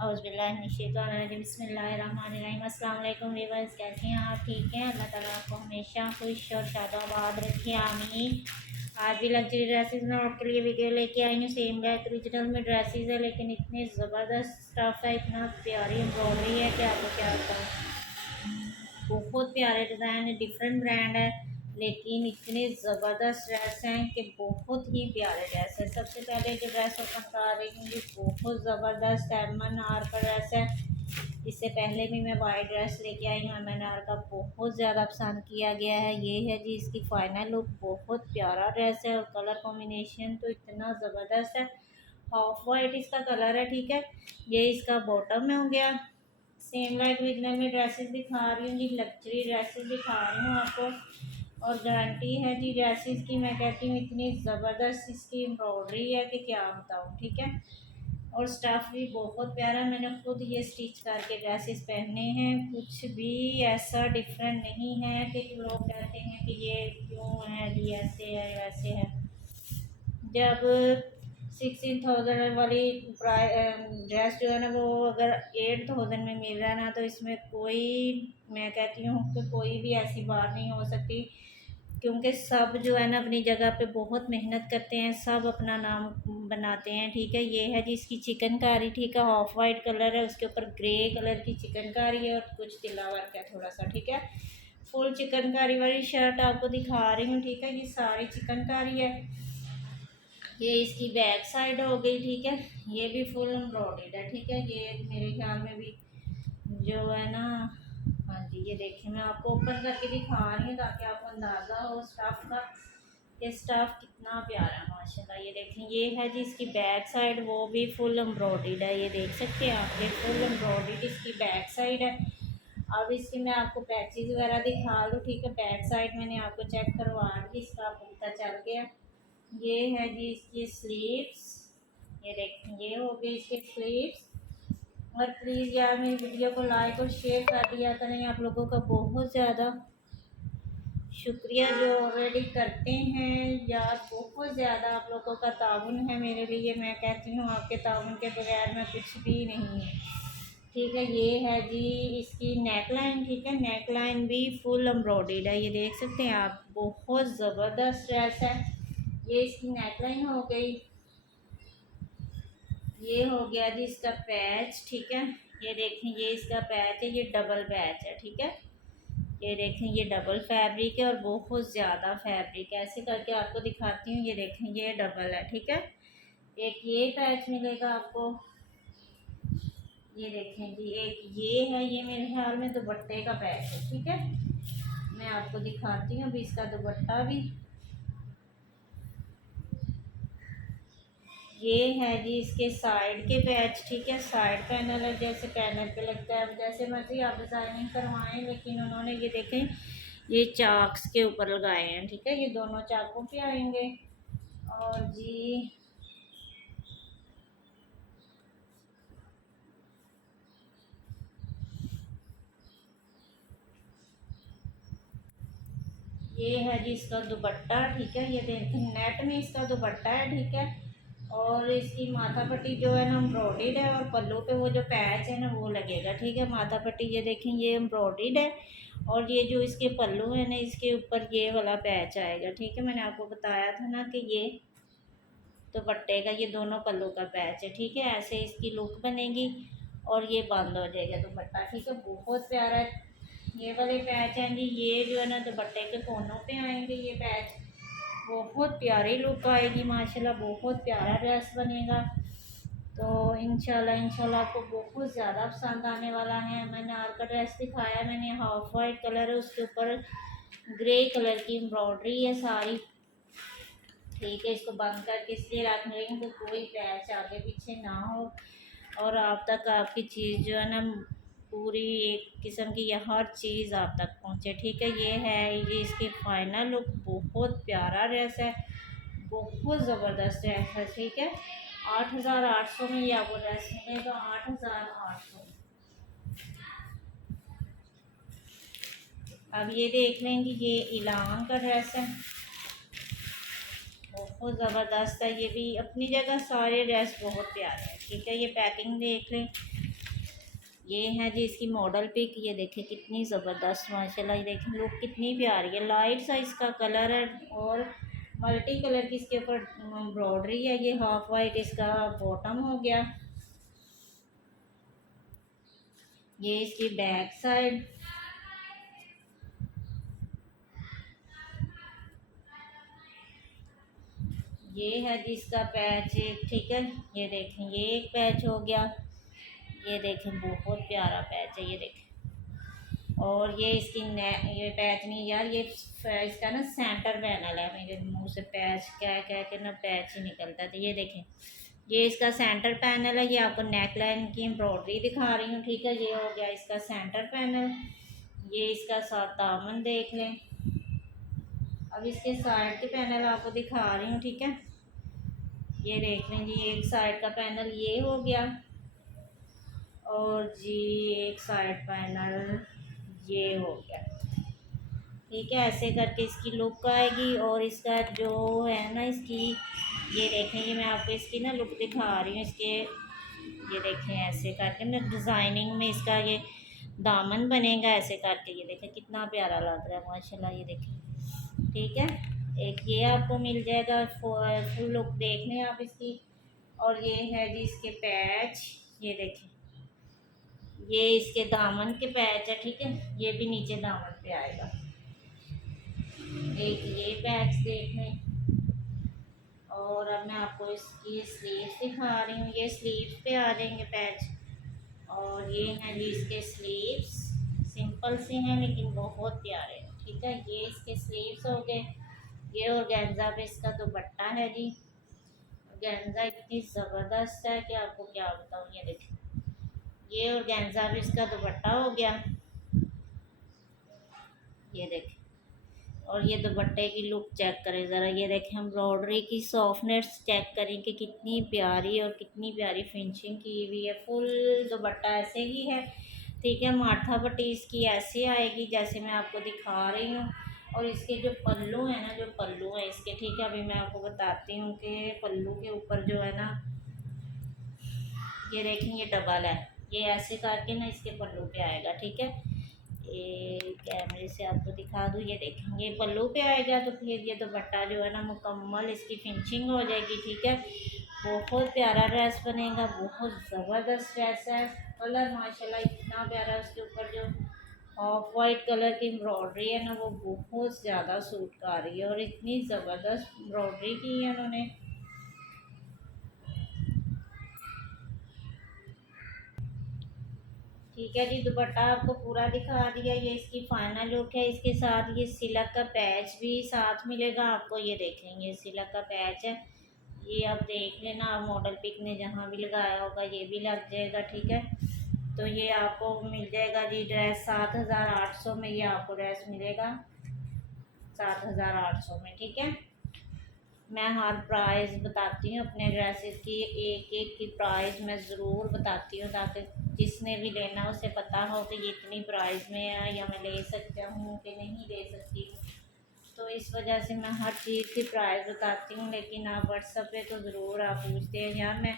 बिस्मिल्लाहिर्रहमानिर्रहीम। अस्सलाम वालेकुम व्यूअर्स, कैसे हैं आप? ठीक हैं? अल्लाह ताला आपको हमेशा खुश और शादाबाद रखे, आमीन। आज भी लग्जरी ड्रेसेस में आपके लिए वीडियो लेके आई हूँ। सेम बैक ओरिजिनल में ड्रेसेस है, लेकिन इतने ज़बरदस्त स्टफ़ है, इतना प्यारी एम्ब्रॉयडरी है कि आपको क्या बताऊँ। बहुत प्यारे डिज़ाइन है, डिफरेंट ब्रांड है, लेकिन इतने ज़बरदस्त ड्रेस हैं कि बहुत ही प्यारे ड्रेस है। सबसे पहले जो ड्रेस ओपन कर रही हूँ ये बहुत ज़बरदस्त M&R का ड्रेस है। इससे पहले भी मैं वाइट ड्रेस लेके आई हूँ, M&R का बहुत ज़्यादा पसंद किया गया है। ये है जी इसकी फ़ाइनल लुक, बहुत प्यारा ड्रेस है और कलर कॉम्बिनेशन तो इतना ज़बरदस्त है। ऑफ वाइट इसका कलर है, ठीक है। ये इसका बॉटम में हो गया। सेम लाइक ओरिजिनल में ड्रेसेस दिखा रही हूँ जी, लग्जरी ड्रेसेस दिखा रही हूँ आपको, और गारंटी है जी ड्रेसेस की। मैं कहती हूँ इतनी ज़बरदस्त इसकी एम्ब्रॉयडरी है कि क्या बताऊँ, ठीक है। और स्टफ़ भी बहुत प्यारा, मैंने खुद ये स्टिच करके ड्रेसेस पहने हैं। कुछ भी ऐसा डिफरेंट नहीं है कि लोग कहते हैं कि ये क्यों है जी, ऐसे है वैसे है। जब 16,000 वाली ड्रेस जो है ना, वो अगर 8,000 में मिल रहा है ना, तो इसमें कोई, मैं कहती हूँ कि कोई भी ऐसी बात नहीं हो सकती, क्योंकि सब जो है ना अपनी जगह पे बहुत मेहनत करते हैं, सब अपना नाम बनाते हैं, ठीक है। ये है जी इसकी चिकनकारी, ठीक है। ऑफ वाइट कलर है, उसके ऊपर ग्रे कलर की चिकनकारी है और कुछ तिला वर्क है थोड़ा सा, ठीक है। फुल चिकनकारी वाली शर्ट आपको दिखा रही हूँ, ठीक है। ये सारी चिकनकारी है। ये इसकी बैक साइड हो गई, ठीक है। ये भी फुल एम्ब्रॉयडर्ड है, ठीक है। ये मेरे ख्याल में भी जो है ना, हाँ जी, ये देखिए मैं आपको ओपन करके दिखा रही हूँ ताकि आपको अंदाज़ा हो स्टफ़ का, ये स्टफ़ कितना प्यारा है माशाल्लाह। ये देखें, ये है जी इसकी बैक साइड, वो भी फुल एम्ब्रॉयडर्ड है, ये देख सकते हैं आप, ये फुल एम्ब्रॉयडर्ड इसकी बैक साइड है। अब इसके मैं आपको पैचेस वगैरह दिखा दूँ, ठीक है। बैक साइड मैंने आपको चेक करवा दी, इसका आपको पता चल गया। ये है जी इसकी स्लीव्स, ये देखें, ये हो गई इसके स्लीव्स। और प्लीज़ यार मेरी वीडियो को लाइक और शेयर कर दिया करें, आप लोगों का बहुत ज़्यादा शुक्रिया जो ऑलरेडी करते हैं यार, बहुत ज़्यादा आप लोगों का ताउन है मेरे लिए। मैं कहती हूँ आपके ताउन के बगैर मैं कुछ भी नहीं हूँ, ठीक है। ये है जी इसकी नेक लाइन, ठीक है। नेक लाइन भी फुल एम्ब्रॉयडर्ड है, ये देख सकते हैं आप, बहुत ज़बरदस्त ड्रेस है। ये इसकी नेक लाइन हो गई। ये हो गया जी इसका पैच, ठीक है। ये देखें, ये इसका पैच है, ये डबल पैच है, ठीक है। ये देखें, ये डबल फैब्रिक है और बहुत ज़्यादा फैब्रिक है। ऐसे करके आपको दिखाती हूँ, ये देखें, ये डबल है, ठीक है। एक ये पैच मिलेगा आपको, ये देखें जी, एक ये है, ये मेरे ख्याल में दुपट्टे का पैच है, ठीक है। मैं आपको दिखाती हूँ अभी इसका दुपट्टा भी। ये है जी इसके साइड के पैच, ठीक है। साइड पैनल है, जैसे पैनल पे लगता है, जैसे मर्जी आप डिज़ाइनिंग करवाएं, लेकिन उन्होंने ये देखें, ये चाक्स के ऊपर लगाए हैं, ठीक है। ये दोनों चाकों पे आएंगे। और जी ये है जी इसका दुपट्टा, ठीक है। ये देखें, नेट में इसका दुपट्टा है, ठीक है। और इसकी माथा पट्टी जो है ना एम्ब्रॉयडर्ड है, और पल्लू पे वो जो पैच है ना वो लगेगा, ठीक है। माथा पट्टी ये देखें, ये एम्ब्रॉयडर्ड है, और ये जो इसके पल्लू है ना, इसके ऊपर ये वाला पैच आएगा, ठीक है। मैंने आपको बताया था ना कि ये दुपट्टे का ये दोनों पल्लू का पैच है, ठीक है। ऐसे इसकी लुक बनेगी और ये बंद हो जाएगा दुपट्टा, ठीक है। बहुत प्यारा है। ये वाले पैच हैं जी, ये जो है ना दुपट्टे के कोनों पे आएंगे ये पैच, बहुत प्यारी लुक आएगी माशाल्लाह, बहुत प्यारा ड्रेस बनेगा। तो इंशाल्लाह आपको बहुत ज़्यादा पसंद आने वाला है। मैंने आर का ड्रेस दिखाया, मैंने हाफ वाइट कलर है, उसके ऊपर ग्रे कलर की एम्ब्रॉयडरी है सारी, ठीक है। इसको बंद करके इसलिए रख रही हूँ कि कोई पैच आगे पीछे ना हो और आप तक आपकी चीज़ जो है ना पूरी एक किस्म की, ये हर चीज़ आप तक पहुँचे, ठीक है। ये है, ये इसकी फाइनल लुक, बहुत प्यारा ड्रेस है, बहुत ज़बरदस्त ड्रेस है, ठीक है। 8,800 में ये आपको ड्रेस मिलेगा, 8,800। अब ये देख लें कि ये इलान का ड्रेस है, बहुत ज़बरदस्त है। ये भी अपनी जगह सारे ड्रेस बहुत प्यारे हैं, ठीक है। ये पैकिंग देख लें, ये है जी इसकी मॉडल पिक। ये देखें कितनी ज़बरदस्त माशाल्लाह। ये देखें लुक कितनी प्यारी है। लाइट सा इसका कलर है और मल्टी कलर की इसके ऊपर एम्ब्रॉयडरी है। ये हाफ वाइट इसका बॉटम हो गया। ये इसकी बैक साइड। ये है जिसका पैच एक, ठीक है। ये देखें ये एक पैच हो गया। ये देखें बहुत प्यारा पैच है। ये देखें और ये इसकी ये पैच नहीं यार, ये इसका ना सेंटर पैनल है। मेरे मुंह से पैच कह कह के ना पैच ही निकलता है। तो ये देखें ये इसका सेंटर पैनल है। ये आपको नेक लाइन की एम्ब्रॉयडरी दिखा रही हूँ, ठीक है। ये हो गया इसका सेंटर पैनल। ये इसका साथ दामन देख लें। अब इसके साइड के पैनल आपको दिखा रही हूँ, ठीक है। ये देख लें जी एक साइड का पैनल ये हो गया और जी एक साइड पैनल ये हो गया, ठीक है। ऐसे करके इसकी लुक आएगी। और इसका जो है ना इसकी, ये देखेंगे मैं आपको इसकी ना लुक दिखा रही हूँ इसके। ये देखें ऐसे करके ना डिज़ाइनिंग में इसका ये दामन बनेगा ऐसे करके। ये देखें कितना प्यारा लग रहा है माशाल्लाह। ये देखें, ठीक है। एक ये आपको मिल जाएगा फुल लुक देख लें आप इसकी। और ये है जी इसके पैच। ये देखें ये इसके दामन के पैच है, ठीक है। ये भी नीचे दामन पे आएगा। एक ये पैच देख लें। और अब मैं आपको इसकी स्लीव्स दिखा रही हूँ। ये स्लीव्स पे आ जाएंगे पैच। और ये हैं जी इसके स्लीव्स, सिंपल से हैं लेकिन बहुत प्यारे हैं, ठीक है। ये इसके स्लीव्स हो गए। ये ऑर्गेन्जा पे इसका दुपट्टा है जी। ऑर्गेन्जा इतनी ज़बरदस्त है कि आपको क्या बताऊँ। ये देखिए ये ऑर्गेन्जा पे इसका दुपट्टा हो गया। ये देखें और ये दुपट्टे की लुक चेक करें ज़रा। ये देखें एम्ब्रॉयडरी की सॉफ्टनेस चेक करें कि कितनी प्यारी और कितनी प्यारी फिनिशिंग की हुई है। फुल दुपट्टा ऐसे ही है, ठीक है। माथा पट्टी इसकी ऐसे आएगी जैसे मैं आपको दिखा रही हूँ। और इसके जो पल्लू है ना, जो पल्लू है इसके, ठीक है। अभी मैं आपको बताती हूँ कि पल्लू के ऊपर जो है ना, ये देखें ये डबल है। ये ऐसे करके ना इसके पल्लू पे आएगा, ठीक है। ये कैमरे से आपको दिखा दूँ। ये देखेंगे पल्लू पे आएगा तो फिर ये दुपट्टा जो है ना मुकम्मल इसकी फिनिशिंग हो जाएगी, ठीक है। बहुत प्यारा ड्रेस बनेगा, बहुत ज़बरदस्त ड्रेस है। कलर माशाल्लाह इतना प्यारा, उसके ऊपर जो ऑफ वाइट कलर की एम्ब्रॉयडरी है ना वो बहुत ज़्यादा सूट कर रही है। और इतनी ज़बरदस्त एम्ब्रॉयडरी की है उन्होंने। ठीक है जी दुपट्टा आपको पूरा दिखा दिया। ये इसकी फाइनल लुक है। इसके साथ ये सिलक का पैच भी साथ मिलेगा आपको। ये देखेंगे सिलक का पैच है। ये आप देख लेना, आप मॉडल पिक ने जहाँ भी लगाया होगा ये भी लग जाएगा, ठीक है। तो ये आपको मिल जाएगा जी ड्रेस 7,800 में। ये आपको ड्रेस मिलेगा 7,800 में, ठीक है। मैं हर प्राइस बताती हूँ अपने ड्रेसेस की, एक एक की प्राइस मैं ज़रूर बताती हूँ ताकि जिसने भी लेना उसे पता हो कि ये इतनी प्राइस में है या मैं ले सकता हूँ कि नहीं ले सकती हूँ। तो इस वजह से मैं हर चीज़ की प्राइस बताती हूँ। लेकिन आप व्हाट्सएप पे तो ज़रूर आप पूछते हैं यार, मैं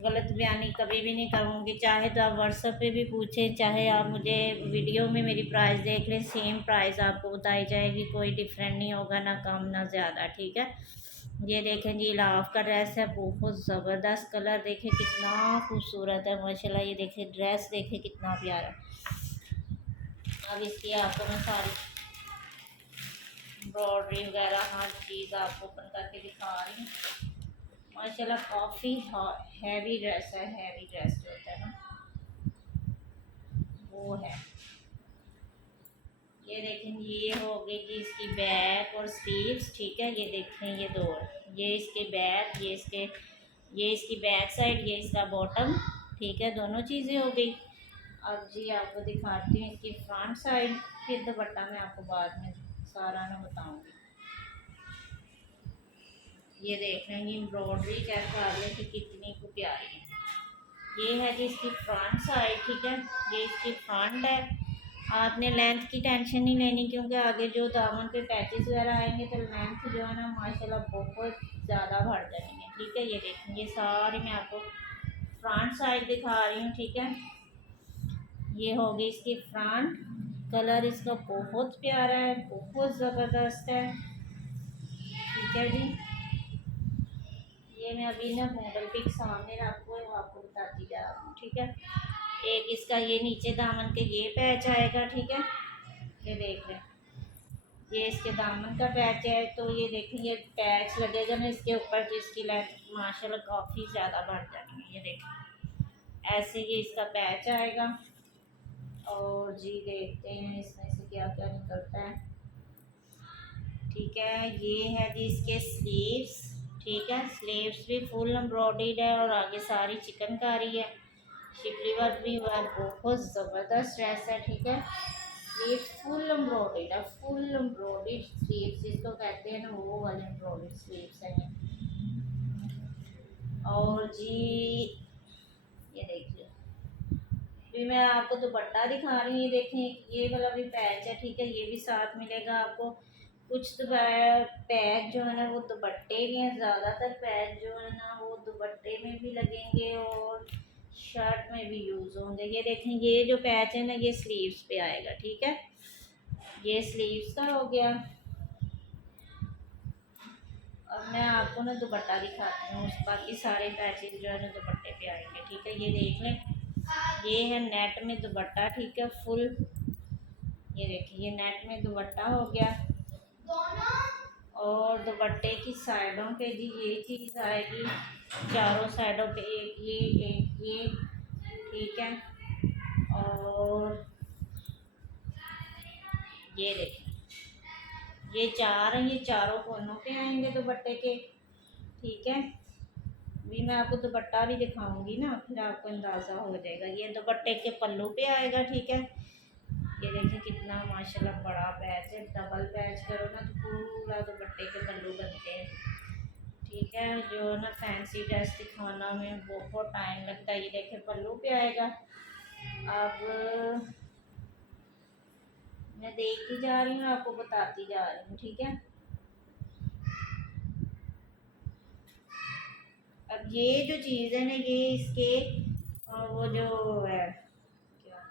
गलत बयानी कभी भी नहीं करूँगी। चाहे तो आप व्हाट्सएप पे भी पूछें, चाहे आप मुझे वीडियो में मेरी प्राइस देख लें, सेम प्राइस आपको बताई जाएगी। कोई डिफरेंट नहीं होगा, ना कम ना ज़्यादा, ठीक है। ये देखें जी लाव का ड्रेस है, बहुत ज़बरदस्त कलर देखें कितना खूबसूरत है माशाल्लाह। ये देखें ड्रेस देखें कितना प्यारा। अब इसकी आपको मैं सारी एम्ब्रॉयडरी वगैरह हर चीज़ आपको ओपन करके दिखा रही हूँ माशाल्लाह। काफ़ी हैवी ड्रेस है। हैवी ड्रेस जो होता है ना वो है। ये देखें ये हो गई जी इसकी बैक और स्लीव्स, ठीक है। ये देखें ये दो, ये इसके बैक, ये इसकी बैक साइड, ये इसका बॉटम, ठीक है। दोनों चीज़ें हो गई। अब जी आपको दिखाती हूँ इसकी फ्रंट साइड। फिर दुपट्टा मैं आपको बाद में सारा ना बताऊँगी। ये देख रहे हैं ये एम्ब्रॉयडरी चेक कर लें कि कितनी को प्यारी है। ये है जी इसकी फ्रंट साइड, ठीक है। ये इसकी फ्रंट है। आपने लेंथ की टेंशन नहीं लेनी क्योंकि आगे जो दामन पे पैचेस वगैरह आएंगे तो लेंथ जो है ना माशाल्लाह बहुत ज़्यादा बढ़ जाएंगे, ठीक है। ये देखें ये सारी मैं आपको फ्रंट साइड दिखा रही हूँ, ठीक है। ये होगी इसकी फ्रंट। कलर इसका बहुत प्यारा है, बहुत ज़बरदस्त है। ठीक है जी, ये मैं अभी ना मॉडल पिक सामने आपको बताती जा रही हूँ। ठीक है, एक इसका ये नीचे दामन के ये पैच आएगा। ठीक है, ये देख रहे हैं, ये इसके दामन का पैच है। तो ये देखें, ये पैच लगेगा ना इसके ऊपर, जिसकी लेंथ माशाल्लाह काफ़ी ज़्यादा बढ़ जाती है। ये देखें, ऐसे ये इसका पैच आएगा। और जी देखते हैं इसमें से क्या क्या निकलता है। ठीक है, ये है जी इसके स्लीव्स। ठीक है, स्लीव्स भी फुल एम्ब्रॉयडर्ड है और आगे सारी चिकनकारी है। शिपली वर्क भी वर्क, बहुत ज़बरदस्त ड्रेस है। ठीक है, स्लीव्स फुल एम्ब्रॉयडर्ड है, फुल एम्ब्रॉयडर्ड स्लीव्स जिसको कहते हैं ना, वो वाले एम्ब्रॉयडर्ड स्लीव्स हैं ये। और जी ये देखिए, भी मैं आपको दुपट्टा दिखा रही हूँ। ये देखें, ये वाला भी पैच है। ठीक है, ये भी साथ मिलेगा आपको। कुछ तो पैच जो है ना वो दुपट्टे के हैं, ज़्यादातर पैच जो है ना वो दुपट्टे में भी लगेंगे और शर्ट में भी यूज़ होंगे। ये देखें, ये जो पैच है ना ये स्लीव्स पे आएगा। ठीक है, ये स्लीव्स का हो गया। अब मैं आपको ना दुपट्टा दिखाती हूँ, बाकी सारे पैचेज जो है ना दुपट्टे पे आएंगे। ठीक है, ये देख लें, ये है नेट में दुपट्टा। ठीक है, फुल, ये देखिए, ये नेट में दुपट्टा हो गया। और दुपट्टे की साइडों पे जी ये चीज़ आएगी, चारों साइडों पे एक ये। ठीक है, और ये देखिए, ये चार हैं, ये चारों कोनों पे आएंगे दुपट्टे के। ठीक है, भी मैं आपको दुपट्टा भी दिखाऊंगी ना, फिर आपको अंदाज़ा हो जाएगा। ये दुपट्टे के पल्लू पे आएगा। ठीक है, ये देखिए कितना माशाल्लाह बड़ा पैच है। डबल पैच करो ना तो पूरा दुपट्टे के पल्लू बनते हैं। ठीक है, जो ना फैंसी ड्रेस दिखाना में बहुत टाइम लगता है। ये देखिए पल्लू पे आएगा। अब मैं देखती जा रही हूँ, आपको बताती जा रही हूँ। ठीक है, अब ये जो चीज़ है ना, ये इसके वो जो है क्या,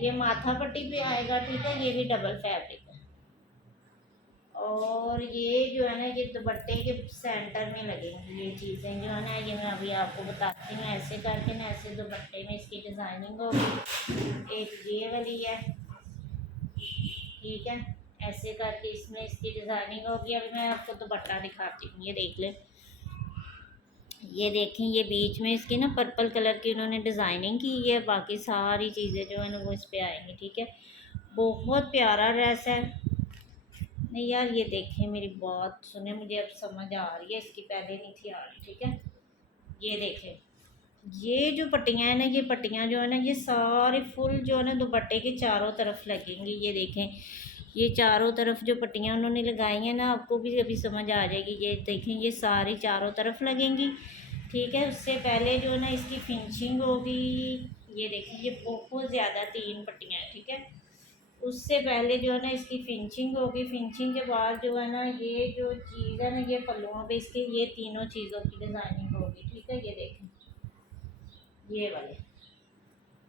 ये माथा पट्टी पे आएगा। ठीक है, ये भी डबल फैब्रिक है। और ये जो है ना ये दुपट्टे के सेंटर में लगेंगी ये चीज़ें जो है ना, ये मैं अभी आपको बताती हूँ। ऐसे करके ना, ऐसे दुपट्टे में इसकी डिज़ाइनिंग होगी। एक ये वाली है। ठीक है, ऐसे करके इसमें इसकी डिज़ाइनिंग होगी। अभी मैं आपको दुपट्टा दिखाती हूँ, ये देख लें। ये देखें, ये बीच में इसकी ना पर्पल कलर की उन्होंने डिज़ाइनिंग की है। बाकी सारी चीज़ें जो है ना वो इस पर आएंगी। ठीक है, बहुत प्यारा ड्रेस है। नहीं यार, ये देखें, मेरी बात सुने, मुझे अब समझ आ रही है, इसकी पहले नहीं थी आ रही। ठीक है, ये देखें, ये जो पट्टियाँ हैं ना, ये पट्टियाँ जो है ना ये सारे फुल जो है ना दुपट्टे के चारों तरफ लगेंगी। ये देखें, ये चारों तरफ जो पट्टियाँ उन्होंने लगाई हैं ना, आपको भी अभी समझ आ जाएगी। ये देखें, ये सारी चारों तरफ लगेंगी। ठीक है, उससे पहले जो है ना इसकी फिनिशिंग होगी। ये देखिए, ये बहुत ज़्यादा 3 पट्टियाँ हैं। ठीक है, उससे पहले जो है ना इसकी फिनिशिंग होगी। फिनिशिंग के बाद जो है ना ये जो चीज़ है ना, ये पल्लुओं पे इसके ये तीनों चीज़ों की डिज़ाइनिंग होगी। ठीक है, ये देखें, ये वाले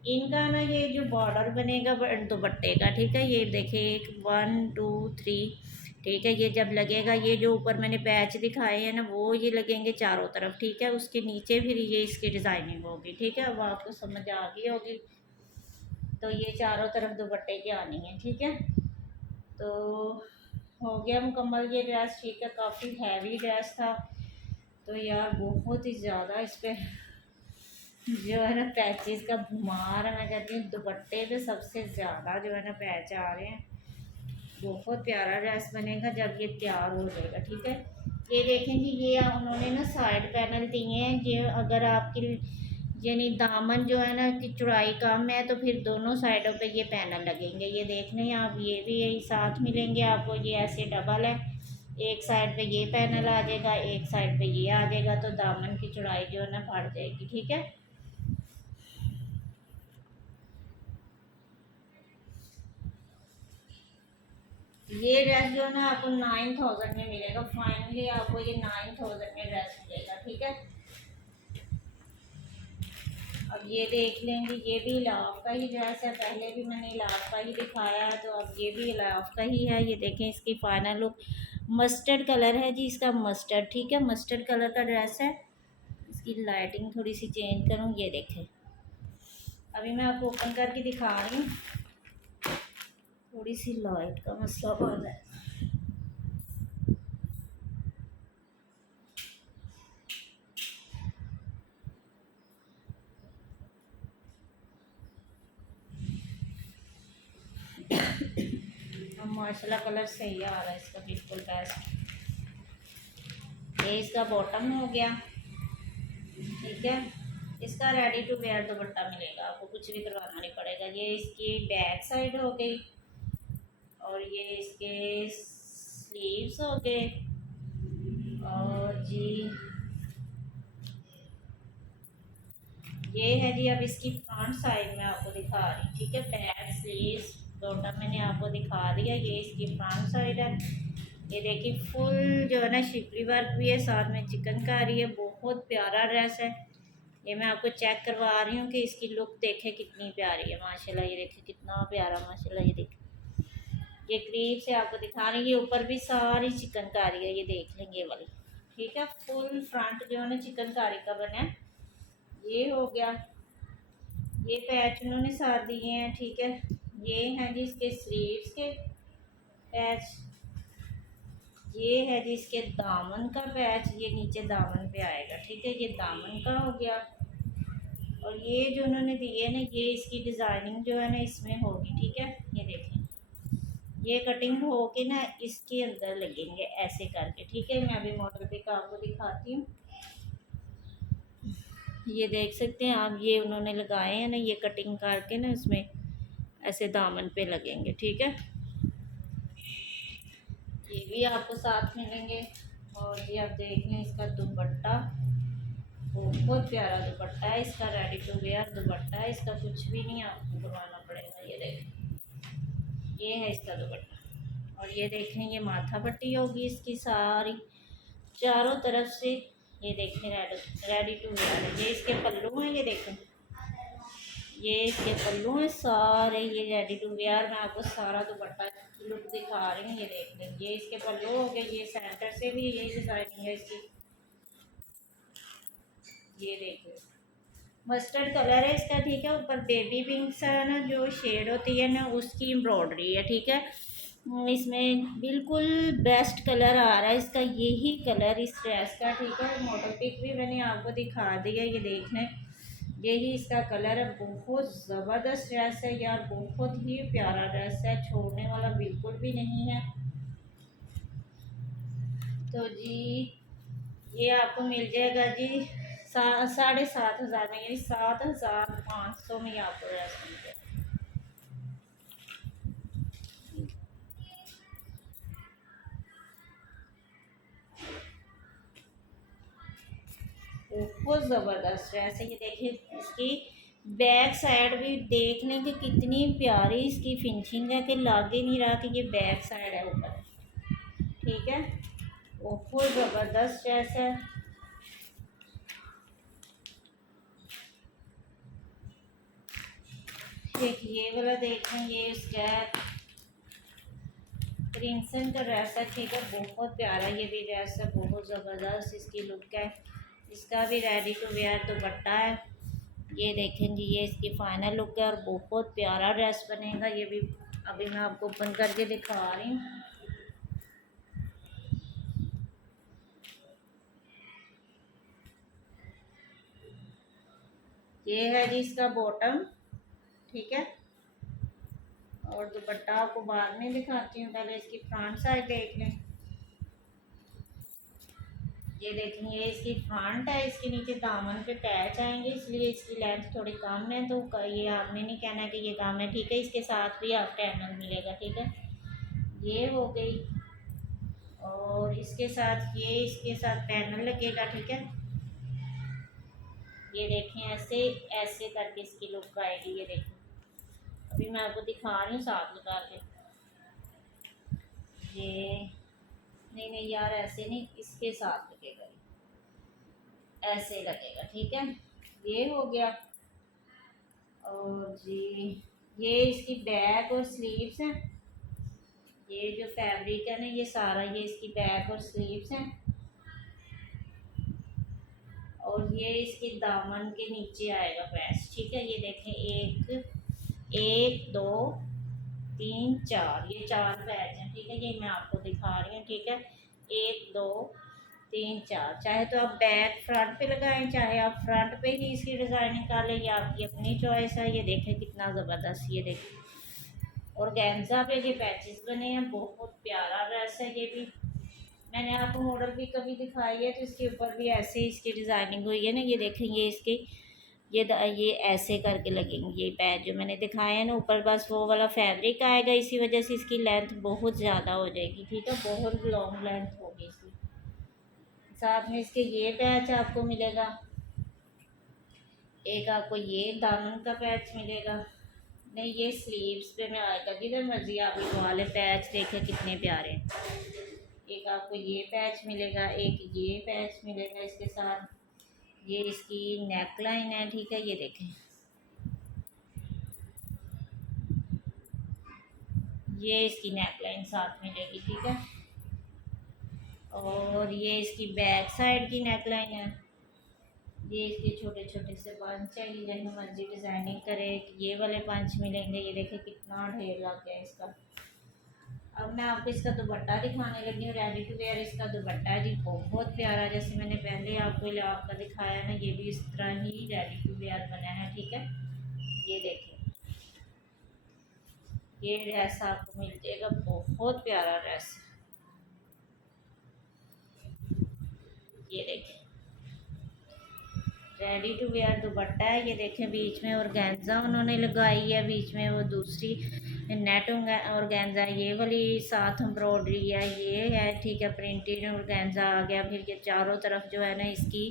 इनका ना ये जो बॉर्डर बनेगा दुपट्टे का। ठीक है, ये देखिए, 1 1 2 3। ठीक है, ये जब लगेगा, ये जो ऊपर मैंने पैच दिखाए हैं ना वो ये लगेंगे चारों तरफ। ठीक है, उसके नीचे फिर ये इसकी डिज़ाइनिंग होगी। ठीक है, अब आपको समझ आ गई होगी। तो ये चारों तरफ दुपट्टे की आनी है। ठीक है, तो हो गया मुकम्मल ये ड्रेस। ठीक है, काफ़ी हैवी ड्रेस था, तो यार बहुत ही ज़्यादा इस पर जो है ना पैचेस का भुमार है। मैं कहती हूँ दुपट्टे पे सबसे ज़्यादा जो है ना पैच आ रहे हैं। बहुत प्यारा ड्रेस बनेगा जब ये तैयार हो जाएगा। ठीक है, ये देखें जी, ये उन्होंने ना साइड पैनल दिए हैं। ये अगर आपकी यानी दामन जो है ना कि चौड़ाई कम है तो फिर दोनों साइडों पे ये पैनल लगेंगे। ये देख लें आप, ये भी यही साथ मिलेंगे आपको। ये ऐसे डबल है, एक साइड पे ये पैनल आ जाएगा, एक साइड पे ये आ जाएगा, तो दामन की चौड़ाई जो है ना बढ़ जाएगी। ठीक है, ये ड्रेस जो है ना आपको 9000 में मिलेगा। फाइनली आपको ये 9000 में ड्रेस मिलेगा। ठीक है, अब ये देख लेंगे, ये भी लाफ का ही ड्रेस है, पहले भी मैंने लाफ का ही दिखाया है, तो अब ये भी लाफ का ही है। ये देखें इसकी फाइनल लुक मस्टर्ड कलर है जी, इसका मस्टर्ड, ठीक है, मस्टर्ड कलर का ड्रेस है। इसकी लाइटिंग थोड़ी सी चेंज करूँ, ये देखें, अभी मैं आपको ओपन करके दिखा रही हूँ, थोड़ी सी लाइट का मसला बन रहा है। अब माशाल्लाह कलर सही आ रहा है इसका, बिल्कुल बेस्ट। ये इसका बॉटम हो गया, ठीक है। इसका रेडी टू वेयर दुपट्टा मिलेगा, आपको कुछ भी करवाना नहीं पड़ेगा। ये इसकी बैक साइड हो गई, और ये इसके स्लीव्स हो गए, और जी ये है जी। अब इसकी फ्रंट साइड में आपको दिखा रही, ठीक है, बैक स्लीव्स बॉटम मैंने आपको दिखा दिया। ये इसकी फ्रंट साइड है। ये देखिए फुल जो है ना शिपली वर्क भी है, साथ में चिकनकारी है, बहुत प्यारा ड्रेस है। ये मैं आपको चेक करवा रही हूँ कि इसकी लुक देखें कितनी प्यारी है माशाल्लाह। ये देखिए कितना प्यारा माशाल्लाह। ये देखिए, ये करीब से आपको दिखा रही है, ये ऊपर भी सारी चिकनकारी है, ये देख लेंगे वाली, ठीक है। फुल फ्रंट जो है ना चिकनकारी का बना है। ये हो गया, ये पैच उन्होंने साथ दिए हैं, ठीक है। ये हैं जी इसके स्लीव्स के पैच, ये है जी इसके दामन का पैच, ये नीचे दामन पे आएगा, ठीक है, ये दामन का हो गया। और ये जो उन्होंने दिए ना, ये इसकी डिज़ाइनिंग जो है ना इसमें होगी, ठीक है। ये देखें, ये कटिंग हो के ना इसके अंदर लगेंगे ऐसे करके, ठीक है। मैं अभी मॉडल पे का आपको दिखाती हूँ, ये देख सकते हैं आप, ये उन्होंने लगाए हैं ना, ये कटिंग करके ना इसमें ऐसे दामन पे लगेंगे, ठीक है। ये भी आपको साथ मिलेंगे। और ये आप देख लें इसका दुपट्टा, बहुत प्यारा दुपट्टा है इसका, रेडी टू वेयर दुपट्टा है इसका, कुछ भी नहीं आपको करवाना पड़ेगा। ये देखें, ये है इसका दुपट्टा। और ये देखें, ये माथा पट्टी होगी इसकी सारी चारों तरफ से। ये देखें रेडी टू वेयर है। ये इसके पल्लू हैं, ये देखें, ये इसके पल्लू हैं सारे, ये रेडी टू वेयर। मैं आपको सारा दुपट्टा लुक दिखा रही हूँ, ये देख लें, ये इसके पल्लू हो गए। ये सेंटर से भी यही डिज़ाइनिंग है इसकी, ये देखिए मस्टर्ड कलर है इसका, ठीक है। ऊपर बेबी पिंक सा ना जो शेड होती है ना उसकी एम्ब्रॉयडरी है, ठीक है। इसमें बिल्कुल बेस्ट कलर आ रहा है इसका, यही कलर इस ड्रेस का, ठीक है। मॉडल पिक भी मैंने आपको दिखा दिया, ये देख लें, यही इसका कलर है। बहुत ज़बरदस्त ड्रेस है यार, बहुत ही प्यारा ड्रेस है, छोड़ने वाला बिल्कुल भी नहीं है। तो जी ये आपको मिल जाएगा जी 7,500 में, यानी 7,500 में आपको ड्रेस मिल जाएगा। बहुत ज़बरदस्त ड्रेस है। ये देखिए इसकी बैक साइड भी देख लें कि कितनी प्यारी इसकी फिनिशिंग है, कि लागे नहीं रहा कि ये बैक साइड है ऊपर, ठीक है। बहुत ज़बरदस्त ड्रेस है। देखिए ये वाला देखें, ये इसका क्रिम्सन का ड्रेस है, ठीक है, बहुत प्यारा ये भी ड्रेस है, बहुत ज़बरदस्त इसकी लुक है। इसका भी रेडी टू वेयर दुपट्टा है। ये देखें जी, ये इसकी फाइनल लुक है, और बहुत प्यारा ड्रेस बनेगा। ये भी अभी मैं आपको ओपन करके दिखा रही हूँ। ये है जी इसका बॉटम, ठीक है। और दुपट्टा आपको बाद में दिखाती हूँ, पहले इसकी फ्रंट साइड देख लें। ये देखें, ये इसकी फ्रंट है, इसके नीचे दामन पे पैच आएंगे, इसलिए इसकी लेंथ थोड़ी कम है। तो ये आपने नहीं कहना कि ये कम है, ठीक है। इसके साथ भी आपको पैनल मिलेगा, ठीक है। ये हो गई, और इसके साथ ये इसके साथ पैनल लगेगा, ठीक है। ये देखें ऐसे ऐसे करके इसकी लुक आएगी। ये देखें, अभी मैं आपको दिखा रही हूँ साथ लगा के। ये नहीं नहीं यार, ऐसे नहीं, इसके साथ लगेगा, ऐसे लगेगा, ठीक है। ये हो गया। और जी ये इसकी बैक और स्लीव्स हैं। ये जो फैब्रिक है ना ये सारा ये इसकी बैक और स्लीव्स हैं। और ये इसके दामन के नीचे आएगा पैच। ठीक है, ये देखें, एक दो तीन चार, ये चार पैच हैं। ठीक है, ये मैं आपको दिखा रही हूँ। ठीक है, एक दो तीन चार। चाहे तो आप बैक फ्रंट पे लगाएं, चाहे आप फ्रंट पे ही इसकी डिज़ाइनिंग कर लें, ये आपकी अपनी चॉइस है। ये देखें कितना ज़बरदस्त, ये देखें और गेंजा पे ये पैचेस बने हैं। बहुत प्यारा ड्रेस है। ये भी मैंने आपको मॉडल भी कभी दिखाई है, तो इसके ऊपर भी ऐसे इसकी डिज़ाइनिंग हुई है ना। ये देखेंगे इसके ये ऐसे करके लगेंगे ये पैच जो मैंने दिखाए हैं ना ऊपर, बस वो वाला फैब्रिक आएगा, इसी वजह से इसकी लेंथ बहुत ज़्यादा हो जाएगी। ठीक है, बहुत लॉन्ग लेंथ होगी इसकी। साथ में इसके ये पैच आपको मिलेगा, एक आपको ये दामन का पैच मिलेगा। नहीं, ये स्लीव्स पे में आएगा, जिधर मर्जी आप लगवा लें। पैच देखें कितने प्यारे। एक आपको ये पैच मिलेगा, एक ये पैच मिलेगा इसके साथ। ये इसकी नेक लाइन है। ठीक है, ये देखें, ये इसकी नेक लाइन साथ मिलेगी। ठीक है, और ये इसकी बैक साइड की नेक लाइन है। ये इसके छोटे छोटे से पंच है, ये जैसे मर्जी डिज़ाइनिंग करे। ये वाले पंच मिलेंगे। ये देखें कितना ढेर लग गया इसका। अब मैं आपको इसका दुपट्टा दिखाने लगी हूँ। रेडी टू वेयर इसका दुपट्टा है जी, बहुत प्यारा। जैसे मैंने पहले आपको आपका दिखाया ना, ये भी इस तरह ही रेडी टू वेयर बना है। ठीक है, ये देखें, ये ड्रेस आपको मिल जाएगा, बहुत प्यारा ड्रेस। ये देखें रेडी टू वेयर दुपट्टा है। ये देखें बीच में और गेंजा उन्होंने लगाई है, बीच में वो दूसरी नेट और गेंजा, ये वाली साथ एम्ब्रॉयडरी है, ये है। ठीक है, प्रिंटेड और गेंजा आ गया। फिर ये चारों तरफ जो है ना इसकी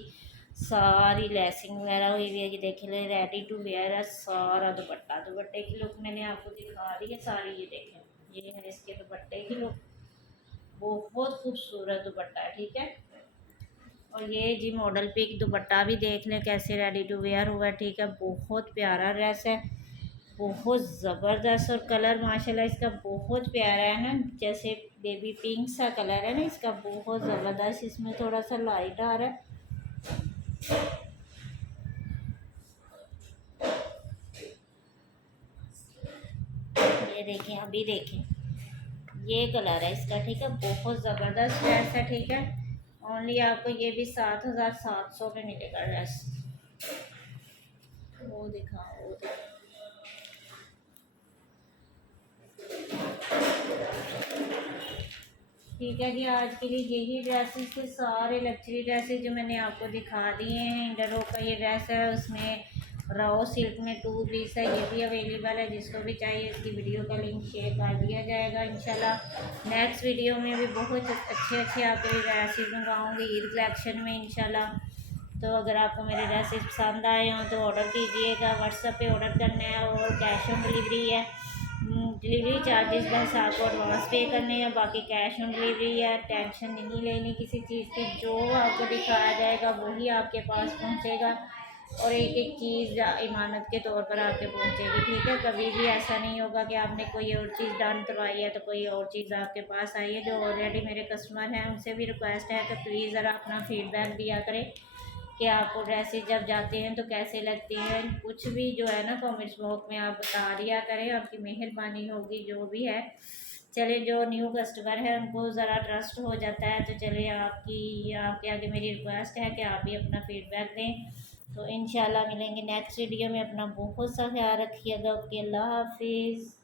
सारी लेसिंग वगैरह हुई हुई है। ये देख ले, रेडी टू वेयर है सारा दुपट्टा। दुपट्टे की लुक मैंने आपको दिखा दी है सारी। ये देखें, ये है इसके दुपट्टे की लुक, बहुत खूबसूरत दुपट्टा है। ठीक है, और ये जी मॉडल पे एक दुपट्टा भी देख लें कैसे रेडी टू वेयर हुआ है। ठीक है, बहुत प्यारा ड्रेस है, बहुत ज़बरदस्त। और कलर माशाल्लाह इसका बहुत प्यारा है ना, जैसे बेबी पिंक सा कलर है ना इसका, बहुत ज़बरदस्त। इसमें थोड़ा सा लाइट आ रहा है। ये देखें, अभी देखें, ये कलर है इसका। ठीक है, बहुत ज़बरदस्त ड्रेस है। ठीक है, ओनली आपको ये भी 7,700 में मिलेगा ड्रेस। वो दिखाओ, वो दिखाओ। ठीक है जी, आज के लिए यही ड्रेसेस के सारे लग्जरी ड्रेसेस जो मैंने आपको दिखा दिए हैं। इंडरो का ये ड्रेस है, उसमें राव सिल्क में 2 पीस है, ये भी अवेलेबल है। जिसको भी चाहिए इसकी वीडियो का लिंक शेयर कर दिया जाएगा। इंशाल्लाह नेक्स्ट वीडियो में भी बहुत अच्छे आपके लिए ड्रेसेस मंगाऊँगी ईद कलेक्शन में इंशाल्लाह। तो अगर आपको मेरे ड्रेसेस पसंद आए हों तो ऑर्डर कीजिएगा। व्हाट्सएप पे ऑर्डर करना है और कैश ऑन डिलीवरी है। डिलीवरी चार्जेस बस आपको एडवांस पे करने हैं, बाकी कैश ऑन डिलीवरी है। टेंशन नहीं लेनी किसी चीज़ की, जो आपको दिखाया जाएगा वही आपके पास पहुंचेगा और एक एक चीज़ इमानत के तौर पर आपके पहुंचेगी। ठीक है, कभी भी ऐसा नहीं होगा कि आपने कोई और चीज़ डन करवाई है तो कोई और चीज़ आपके पास आई है। जो ऑलरेडी मेरे कस्टमर हैं उनसे भी रिक्वेस्ट है कि प्लीज़ ज़रा अपना फीडबैक दिया करें कि आपको ड्रेसेस जब जाते हैं तो कैसे लगती हैं। कुछ भी जो है ना कमेंट्स बॉक्स में आप बता दिया करें, आपकी मेहरबानी होगी। जो भी है चले, जो न्यू कस्टमर है उनको ज़रा ट्रस्ट हो जाता है। तो चले, आपके आगे मेरी रिक्वेस्ट है कि आप भी अपना फीडबैक दें। तो इंशाल्लाह मिलेंगे नेक्स्ट वीडियो में। अपना बहुत सा ख्याल रखिएगा। ओके, अल्लाह हाफिज़।